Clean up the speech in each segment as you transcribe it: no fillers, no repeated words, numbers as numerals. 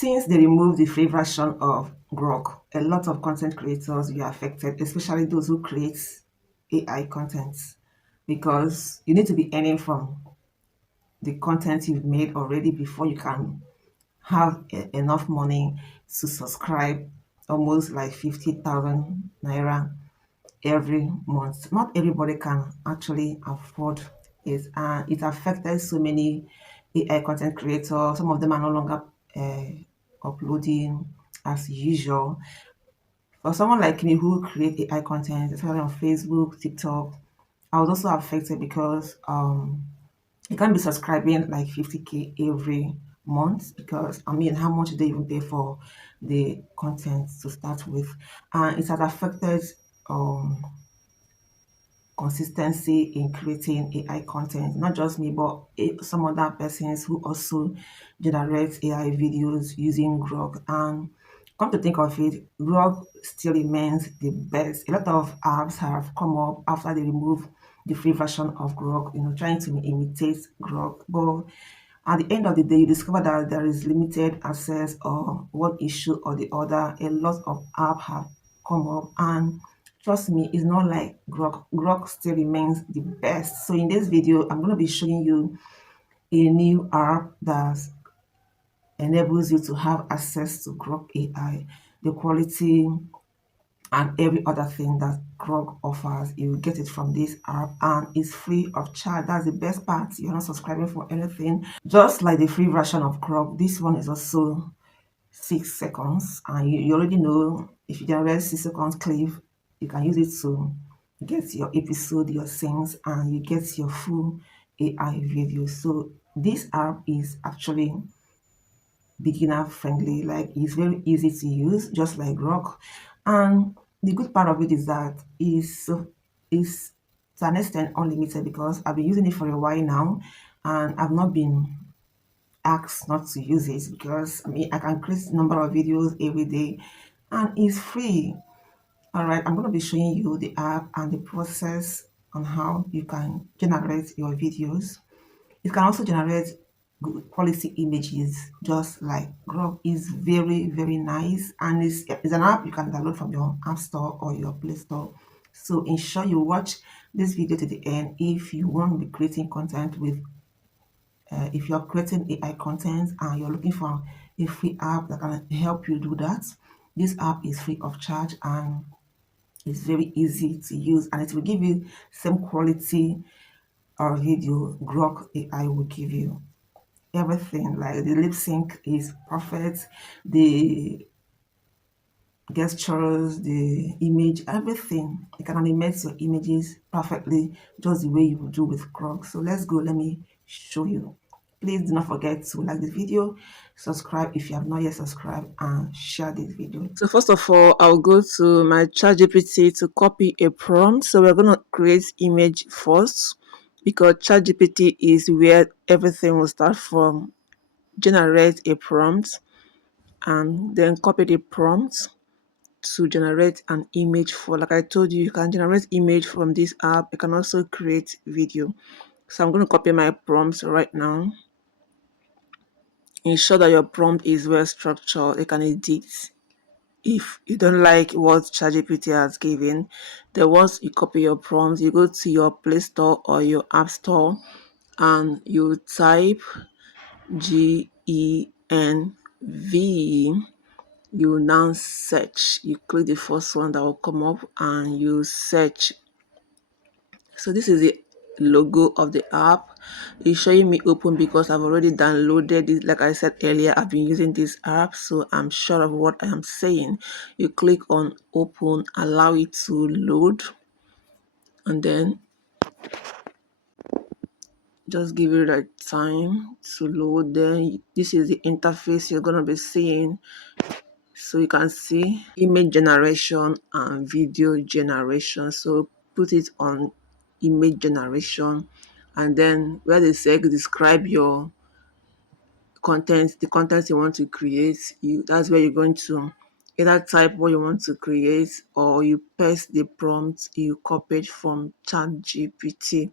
Since they removed the free version of Grok, a lot of content creators were affected, especially those who create AI content, because you need to be earning from the content you've made already before you can have enough money to subscribe, almost like 50,000 naira every month. Not everybody can actually afford it, and it affected so many AI content creators. Some of them are no longer uploading as usual. For someone like me who create AI content, especially on Facebook, TikTok, I was also affected because you can't be subscribing like 50K every month, because I mean, how much do they even pay for the content to start with? And it has affected um consistency in creating AI content. Not just me, but some other persons who also generate AI videos using Grok. And come to think of it, Grok still remains the best. A lot of apps have come up after they remove the free version of Grok, trying to imitate Grok. But at the end of the day, you discover that there is limited access or one issue or the other. A lot of apps have come up, and trust me, it's not like Grok. Grok still remains the best. So in this video, I'm going to be showing you a new app that enables you to have access to Grok AI, the quality and every other thing that Grok offers. You get it from this app, and it's free of charge. That's the best part. You're not subscribing for anything. Just like the free version of Grok, this one is also 6 seconds, and you already know if you generate 6 seconds clip, you can use it to get your episode, your scenes, and you get your full AI video. So this app is actually beginner friendly, like it's very easy to use, just like Grok. And the good part of it is that is to an extent unlimited, because I've been using it for a while now, and I've not been asked not to use it, because I mean, I can create a number of videos every day and it's free. All right, I'm going to be showing you the app and the process on how you can generate your videos. It can also generate good quality images, just like Grok. Is very nice, and it's an app you can download from your app store or your play store. So ensure you watch this video to the end if you want to be creating content with if you're creating AI content and you're looking for a free app that can help you do that. This app is free of charge, and it's very easy to use, and it will give you same quality or video Grok AI will give you. Everything, like the lip sync is perfect, the gestures, the image, everything. You can animate your images perfectly, just the way you would do with Grok. So let's go, let me show you. Please do not forget to like this video, subscribe if you have not yet subscribed, and share this video. So first of all, I'll go to my ChatGPT to copy a prompt. So we're going to create image first, because ChatGPT is where everything will start from. Generate a prompt and then copy the prompt to generate an image for. Like I told you, you can generate image from this app. You can also create video. So I'm going to copy my prompts right now. Ensure that your prompt is well structured. You can edit. If you don't like what ChatGPT has given, then once you copy your prompt, you go to your Play Store or your App Store and you type GENV. You now search. You click the first one that will come up and you search. So this is the logo of the app. It's showing me open because I've already downloaded it. Like I said earlier, I've been using this app, so I'm sure of what I am saying. You click on open, allow it to load, and then just give it a time to load. Then this is the interface you're gonna be seeing. So you can see image generation and video generation. So put it on image generation, and then where they say describe your content, the content you want to create, that's where you're going to either type what you want to create, or you paste the prompt you copied from ChatGPT.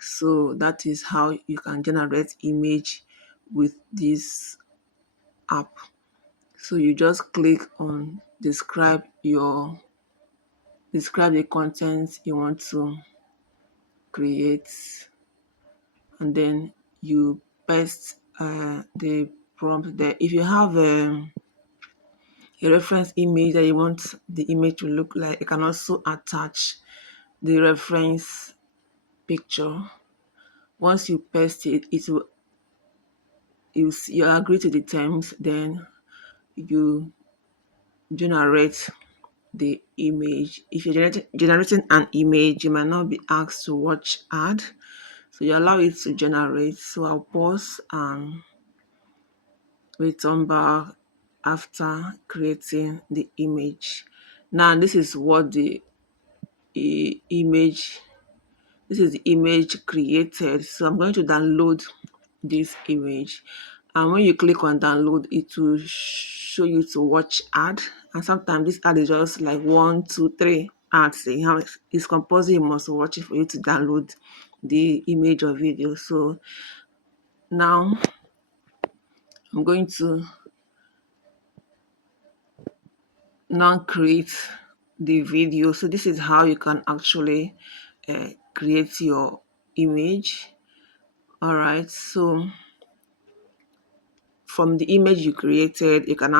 So that is how you can generate image with this app. So you just click on describe the content you want to create, and then you paste the prompt there. If you have a reference image that you want the image to look like, you can also attach the reference picture. Once you paste it, you agree to the terms, then you generate the image. If you're generating an image, you might not be asked to watch ad, so you allow it to generate. So I'll pause and return back after creating the image. Now this is what the image this is the image created. So I'm going to download this image, and when you click on download, it will show you to watch ad. And sometimes this ad is just like 1 2 3 ads. It's compulsory, you must watch it for you to download the image or video. So now I'm going to now create the video. So this is how you can actually create your image. All right, so from the image you created, you can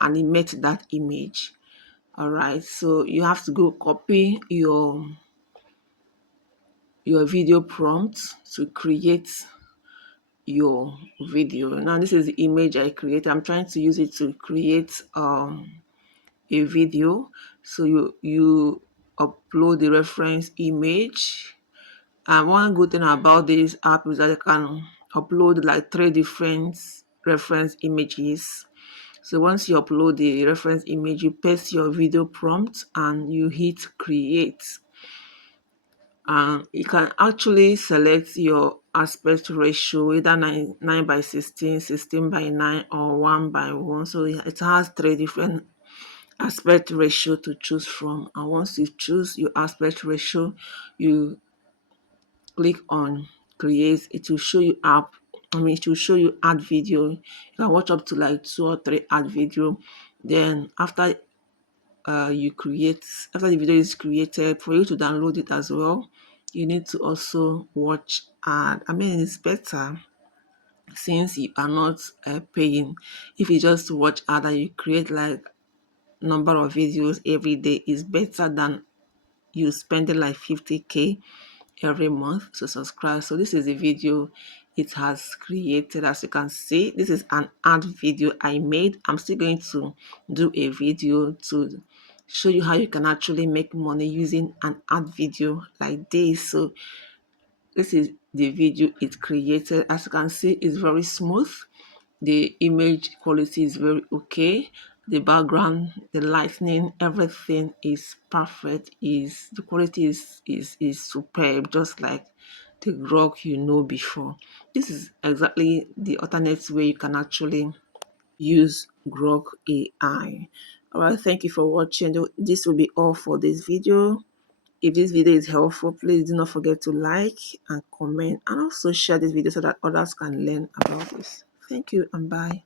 animate that image. All right, so you have to go copy your video prompt to create your video. Now this is the image I created. I'm trying to use it to create a video. So you upload the reference image. And one good thing about this app is that you can upload like 3 different reference images. So once you upload the reference image, you paste your video prompt and you hit create. You can actually select your aspect ratio, either 9 by 16, 16 by 9, or 1 by 1. So it has 3 different aspect ratio to choose from. And once you choose your aspect ratio, you click on create. It will show you it will show you add video. You can watch up to like 2 or 3 add video. Then after after the video is created, for you to download it as well, you need to also watch ad. It's better since you are not paying. If you just watch ad and you create like number of videos every day, is better than you spending like 50k every month to subscribe. So this is the video it has created. As you can see, this is an ad video I made. I'm still going to do a video to show you how you can actually make money using an ad video like this. So this is the video it created. As you can see, it's very smooth. The image quality is very okay. The background, the lighting, everything is perfect. The quality is superb, just like the Grok before. This is exactly the alternate way you can actually use Grok AI. All right, thank you for watching. This will be all for this video. If this video is helpful, please do not forget to like and comment, and also share this video so that others can learn about this. Thank you and bye.